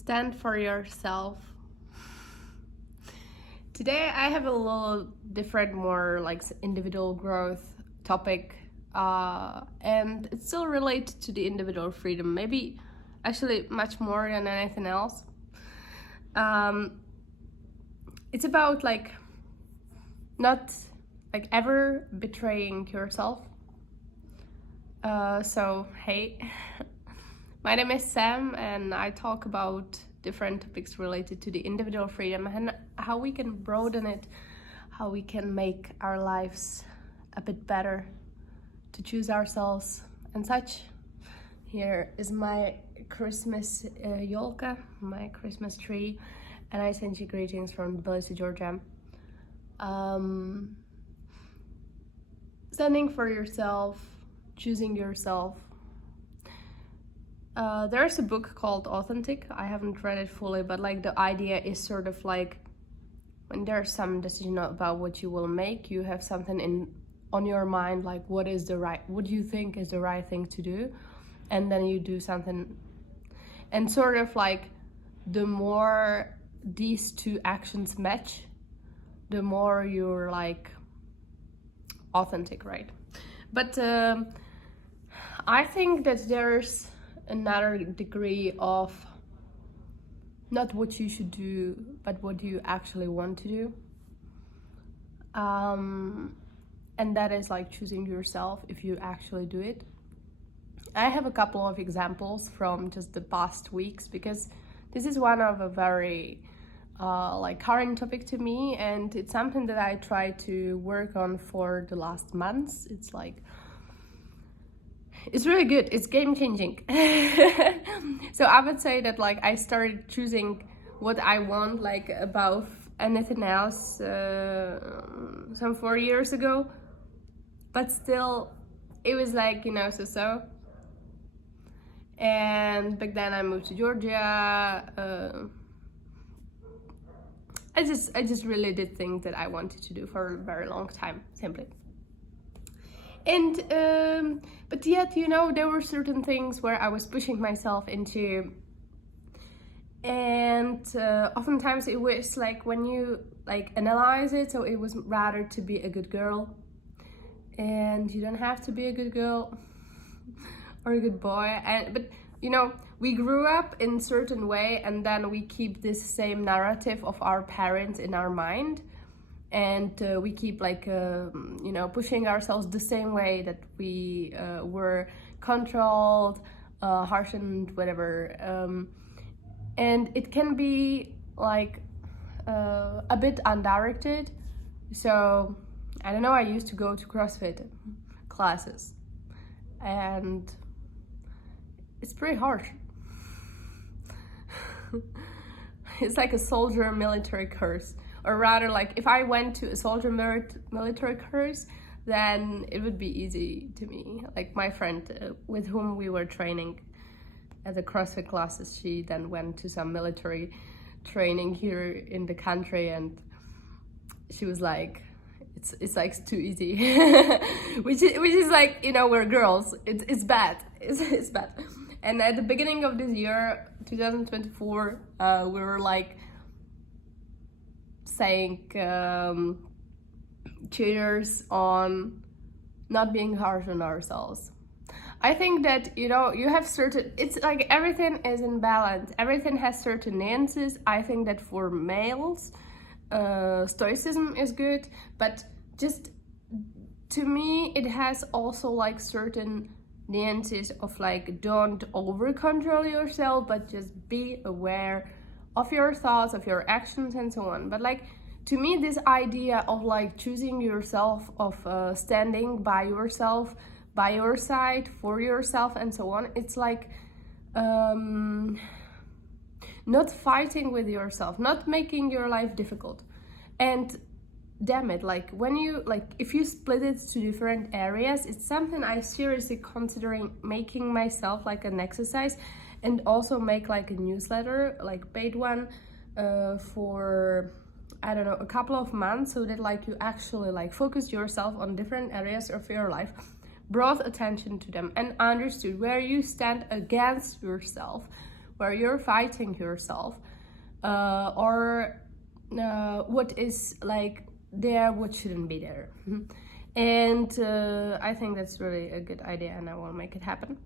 Stand for yourself. Today I have a little different, more like individual growth topic, and it's still related to the individual freedom, maybe actually much more than anything else. It's about like not like ever betraying yourself. So hey, my name is Sam, and I talk about different topics related to the individual freedom and how we can broaden it, how we can make our lives a bit better, to choose ourselves and such. Here is my Christmas yolka, my Christmas tree, and I send you greetings from Tbilisi, Georgia. Standing for yourself, choosing yourself. There's a book called Authentic. I haven't read it fully, but like the idea is sort of like when there's some decision about what you will make, you have something on your mind, like what you think is the right thing to do, and then you do something, and sort of like the more these two actions match, the more you're like authentic, right? But I think that there's another degree of not what you should do, but what you actually want to do. And that is like choosing yourself if you actually do it. I have a couple of examples from just the past weeks, because this is one of a very like current topic to me, and it's something that I try to work on for the last months. It's really good. It's game changing. So I would say that like I started choosing what I want like above anything else some 4 years ago, but still it was like, so. And back then I moved to Georgia. I just really did things that I wanted to do for a very long time, simply. And but yet, there were certain things where I was pushing myself into, and oftentimes it was like when you like analyze it, so it was rather to be a good girl, and you don't have to be a good girl or a good boy, but we grew up in a certain way, and then we keep this same narrative of our parents in our mind, and we keep like pushing ourselves the same way that we were controlled, harshened, whatever, and it can be like a bit undirected. So I don't know, I used to go to CrossFit classes, and it's pretty harsh. It's like a soldier military course, or rather, like if I went to a soldier military course, then it would be easy to me. Like my friend with whom we were training at the CrossFit classes, she then went to some military training here in the country, and she was like, it's like too easy, which is like, we're girls. It's bad. It's bad. And at the beginning of this year, 2024, we were like saying cheers on not being harsh on ourselves. I think that, you have certain, it's like everything is in balance. Everything has certain nuances. I think that for males, stoicism is good, but just to me, it has also like certain nuances of like, don't over control yourself, but just be aware of your thoughts, of your actions, and so on. But like, to me, this idea of like choosing yourself, of standing by yourself, by your side, for yourself, and so on, it's like not fighting with yourself, not making your life difficult. And damn it, like when you if you split it to different areas, it's something I seriously considering making myself like an exercise, and also make like a newsletter, like paid one, for I don't know, a couple of months, so that like you actually like focus yourself on different areas of your life, brought attention to them, and understood where you stand against yourself, where you're fighting yourself, or what is like there, what shouldn't be there. And I think that's really a good idea, and I will make it happen.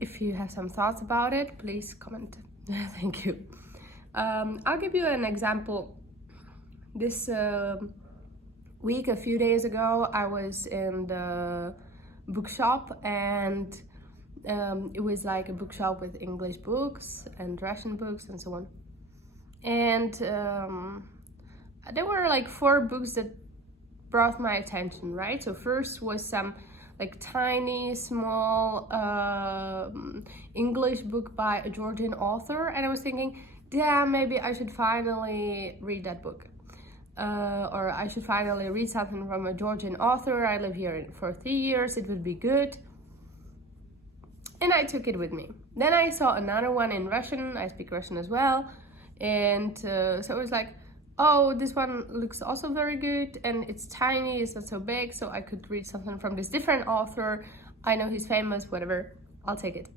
If you have some thoughts about it, please comment. Thank you. I'll give you an example. This week, a few days ago, I was in the bookshop, and it was like a bookshop with English books and Russian books and so on. And there were like 4 books that brought my attention, right? So first was some like tiny, small English book by a Georgian author, and I was thinking, damn, maybe I should finally read that book. Or I should finally read something from a Georgian author. I live here for 3 years, it would be good. And I took it with me. Then I saw another one in Russian, I speak Russian as well, and so it was like, oh, this one looks also very good, and it's tiny, it's not so big, so I could read something from this different author. I know he's famous, whatever, I'll take it.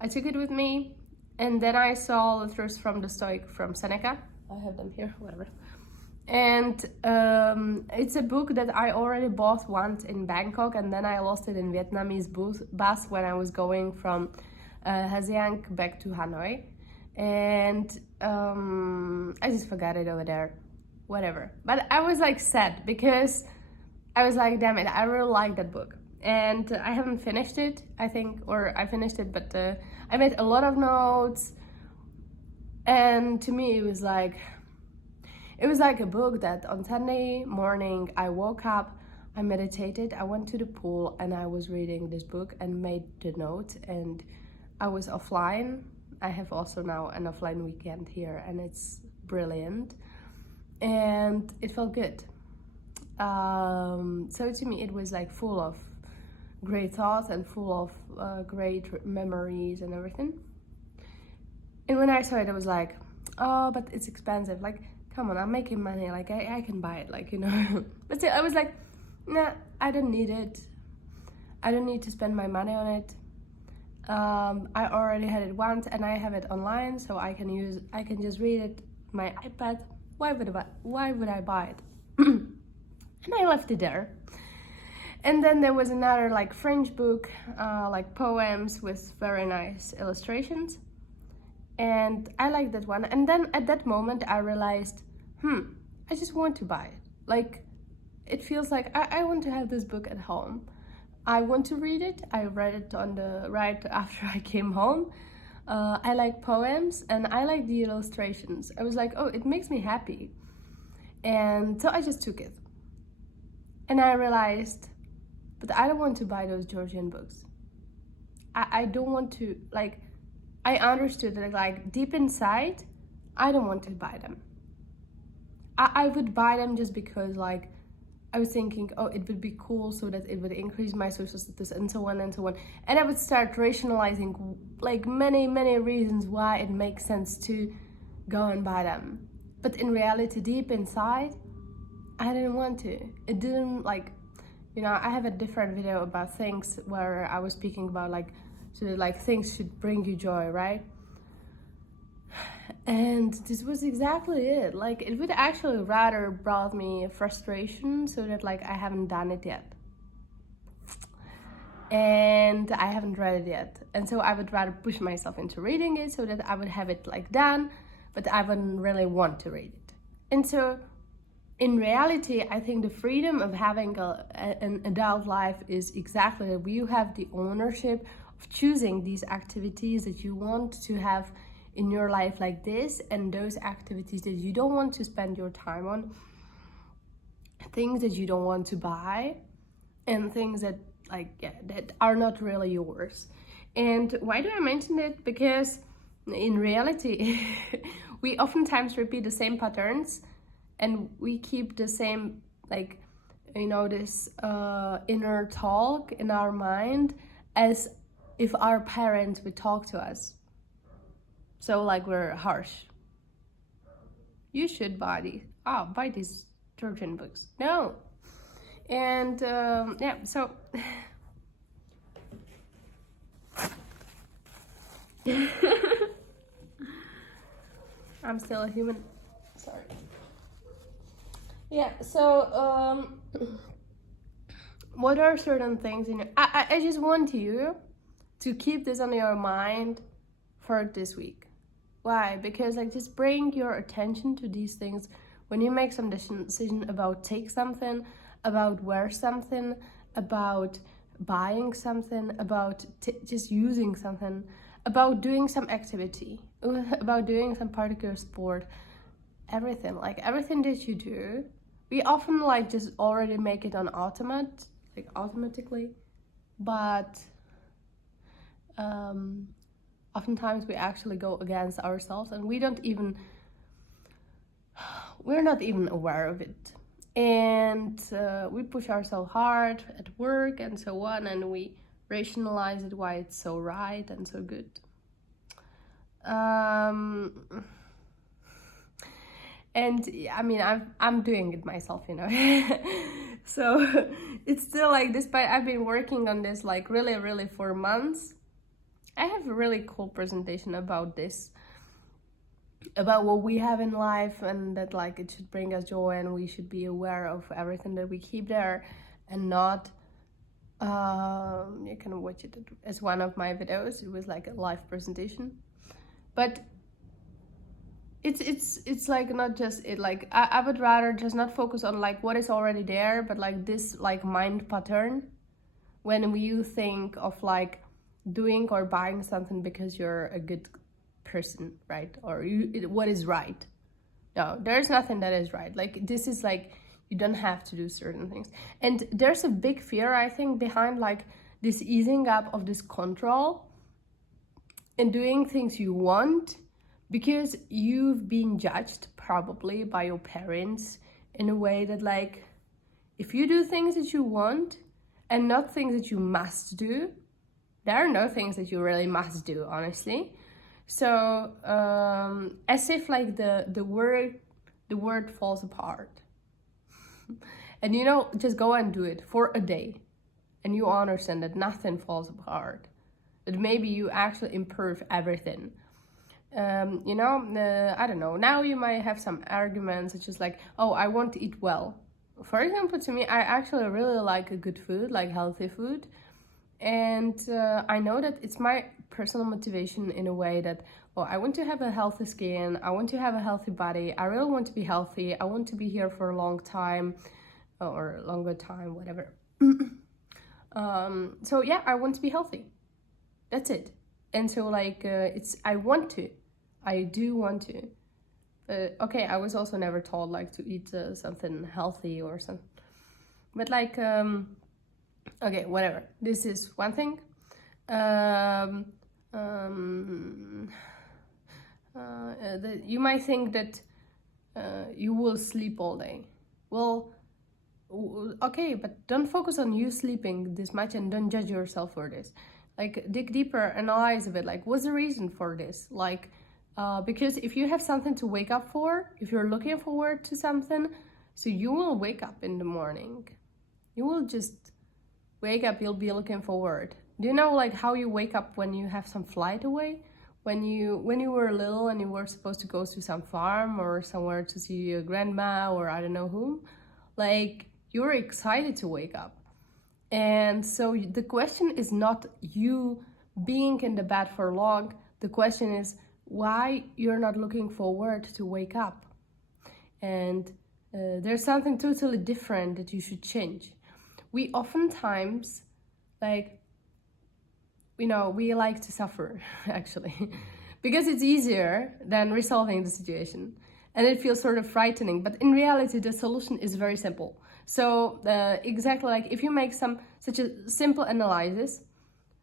I took it with me, and then I saw Letters from the Stoic from Seneca. I have them here, whatever. And it's a book that I already bought once in Bangkok, and then I lost it in Vietnamese bus when I was going from Ha Giang back to Hanoi. And I just forgot it over there, whatever. But I was like sad, because I was like, damn it, I really like that book. And I haven't finished it, I think, or I finished it, but I made a lot of notes. And to me, it was like a book that on Sunday morning I woke up, I meditated, I went to the pool, and I was reading this book and made the notes, and I was offline. I have also now an offline weekend here, and it's brilliant, and it felt good. So to me, it was like full of great thoughts and full of great memories and everything. And when I saw it, I was like, oh, but it's expensive. Like, come on, I'm making money. Like, I can buy it, like, you know. But still, I was like, nah, I don't need it. I don't need to spend my money on it. I already had it once, and I have it online, so I can just read it on my iPad. Why would I buy it? And I left it there. And then there was another like French book, like poems with very nice illustrations, and I liked that one. And then at that moment I realized, I just want to buy it. Like, it feels like I want to have this book at home. I want to read it. I read it right after I came home. I like poems, and I like the illustrations. I was like, oh, it makes me happy. And so I just took it. And I realized, but I don't want to buy those Georgian books. I don't want to, like, I understood that, like, deep inside, I don't want to buy them. I would buy them just because, like, I was thinking, oh, it would be cool so that it would increase my social status and so on and so on. And I would start rationalizing like many, many reasons why it makes sense to go and buy them. But in reality, deep inside, I didn't want to. It didn't, like, you know, I have a different video about things where I was speaking about like, so that, like, things should bring you joy, right? And this was exactly it. Like, it would actually rather brought me frustration, so that, like, I haven't done it yet, and I haven't read it yet, and so I would rather push myself into reading it so that I would have it like done, but I wouldn't really want to read it. And so in reality, I think the freedom of having an adult life is exactly that. You have the ownership of choosing these activities that you want to have in your life like this, and those activities that you don't want to spend your time on, things that you don't want to buy, and things that, like, yeah, that are not really yours. And why do I mention it? Because in reality, we oftentimes repeat the same patterns, and we keep the same, like, you know, this inner talk in our mind as if our parents would talk to us. So, like, we're harsh. You should buy these Georgian books. No. And yeah, so I'm still a human. Sorry. Yeah, so what are certain things in your... I just want you to keep this on your mind for this week. Why? Because like just bring your attention to these things when you make some decision about take something, about wear something, about buying something, about just using something, about doing some activity, about doing some particular sport, everything, like everything that you do, we often like just already make it on automatically, but oftentimes we actually go against ourselves and we're not even aware of it. And we push ourselves hard at work and so on, and we rationalize it why it's so right and so good. And I mean, I'm doing it myself, you know. So it's still like, despite I've been working on this like really for months, I have a really cool presentation about this, about what we have in life, and that like it should bring us joy, and we should be aware of everything that we keep there, and not you can watch it as one of my videos. It was like a live presentation, but it's like not just it, like I would rather just not focus on like what is already there, but like this like mind pattern when you think of like doing or buying something because you're a good person, right? Or what is right. No, there's nothing that is right. Like this is like, you don't have to do certain things. And there's a big fear, I think, behind like this easing up of this control and doing things you want, because you've been judged probably by your parents in a way that like, if you do things that you want and not things that you must do, there are no things that you really must do, honestly. So as if like the word falls apart. And you know, just go and do it for a day, and you understand that nothing falls apart, that maybe you actually improve everything. You know, I don't know, now you might have some arguments such as like, oh, I want to eat well. For example, to me, I actually really like a good food, like healthy food. And I know that it's my personal motivation in a way that, oh, I want to have a healthy skin, I want to have a healthy body, I really want to be healthy, I want to be here for a long time, or a longer time, whatever. So yeah, I want to be healthy. That's it. And so like, I do want to. Okay, I was also never told like to eat something healthy or something. But like, okay, whatever. This is one thing. You might think that you will sleep all day. Well, okay, but don't focus on you sleeping this much and don't judge yourself for this. Like, dig deeper, analyze a bit. Like, what's the reason for this? Like, because if you have something to wake up for, if you're looking forward to something, so you will wake up in the morning. You will just wake up, you'll be looking forward. Do you know like how you wake up when you have some flight away? When you were little and you were supposed to go to some farm or somewhere to see your grandma or I don't know whom, like you were excited to wake up. And so the question is not you being in the bed for long. The question is why you're not looking forward to wake up. And there's something totally different that you should change. We oftentimes, like, you know, we like to suffer, actually, because it's easier than resolving the situation. And it feels sort of frightening, but in reality, the solution is very simple. So exactly like if you make such a simple analysis,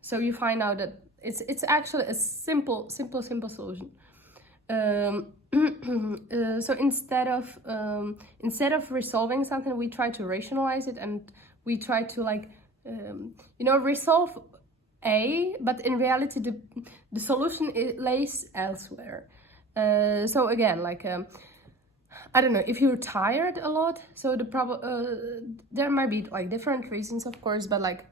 so you find out that it's actually a simple solution. So instead of resolving something, we try to rationalize it, and we try to like resolve A, but in reality the solution lays elsewhere. So again, like I don't know, if you're tired a lot, so there might be like different reasons, of course, but like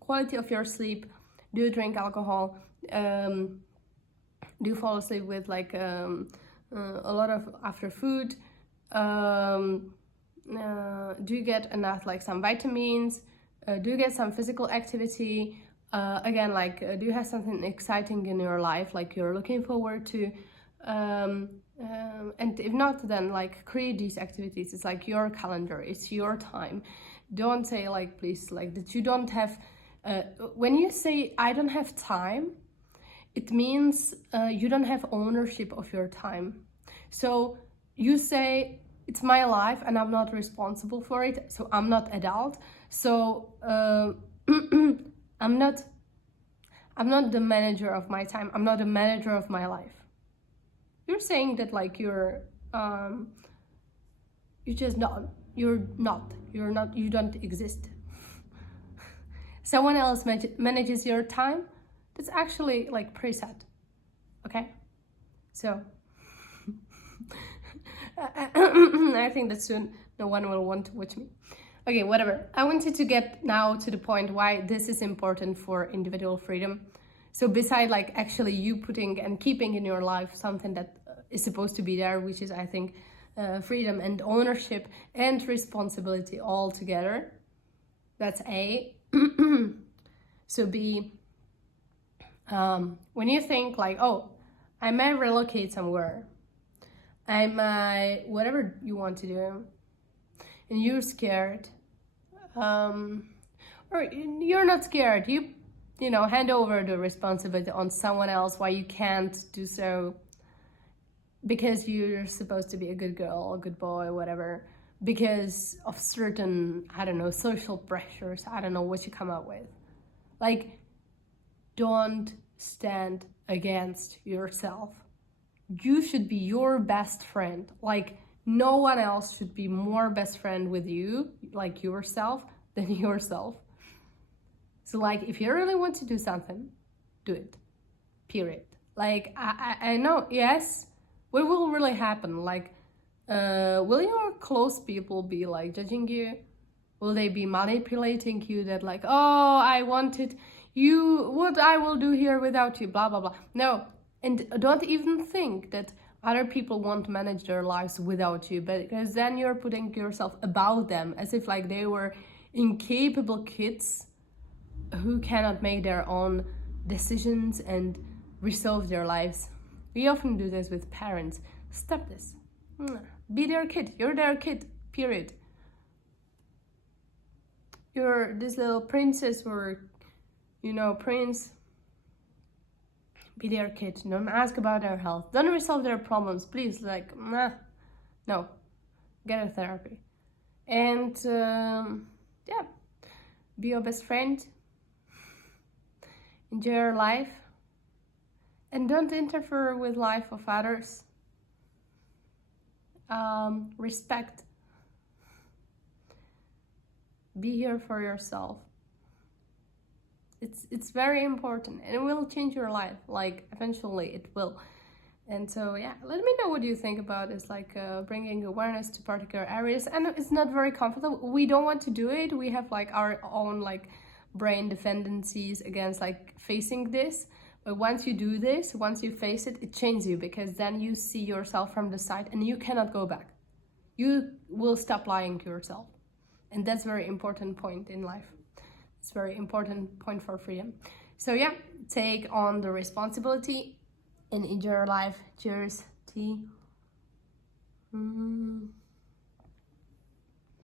quality of your sleep, do drink alcohol, do fall asleep with like a lot of after food, do get enough like some vitamins, do get some physical activity, again like do you have something exciting in your life like you're looking forward to, and if not, then like create these activities. It's like your calendar, it's your time. Don't say like please like that you don't have, when you say I don't have time, it means you don't have ownership of your time. So you say it's my life and I'm not responsible for it, so I'm not adult, so I'm not the manager of my time, I'm not the manager of my life. You're saying that like you don't exist. Someone else manages your time. That's actually like pretty sad. Okay, so I think that soon no one will want to watch me. Okay, whatever. I wanted to get now to the point why this is important for individual freedom. So beside like actually you putting and keeping in your life something that is supposed to be there, which is I think freedom and ownership and responsibility all together. That's A. So B, when you think like, oh, I might relocate somewhere, I might, whatever you want to do, and you're scared, or you're not scared, you know, hand over the responsibility on someone else why you can't do so, because you're supposed to be a good girl, a good boy, whatever, because of certain, I don't know, social pressures, I don't know what you come up with. Like, don't stand against yourself. You should be your best friend. Like, no one else should be more best friend with you, like yourself, than yourself. So like, if you really want to do something, do it, period. Like, I know, yes, what will really happen? Like, will your close people be like judging you? Will they be manipulating you that like, oh, I wanted you, what I will do here without you, blah, blah, blah. No, and don't even think that other people won't manage their lives without you, because then you're putting yourself above them as if like they were incapable kids who cannot make their own decisions and resolve their lives. We often do this with parents. Stop this. Be their kid. You're their kid, period. You're this little princess or, you know, prince. Be their kid. Don't ask about their health. Don't resolve their problems, please. Like, no. Get a therapy. And, yeah. Be your best friend. Enjoy your life. And don't interfere with life of others. Respect. Be here for yourself. It's very important, and it will change your life. Like, eventually it will. And so, yeah, let me know what you think about this, like bringing awareness to particular areas. And it's not very comfortable. We don't want to do it. We have like our own like brain dependencies against like facing this. But once you do this, once you face it, it changes you, because then you see yourself from the side and you cannot go back. You will stop lying to yourself. And that's a very important point in life. It's a very important point for freedom. So yeah, take on the responsibility and enjoy your life. Cheers. Tea.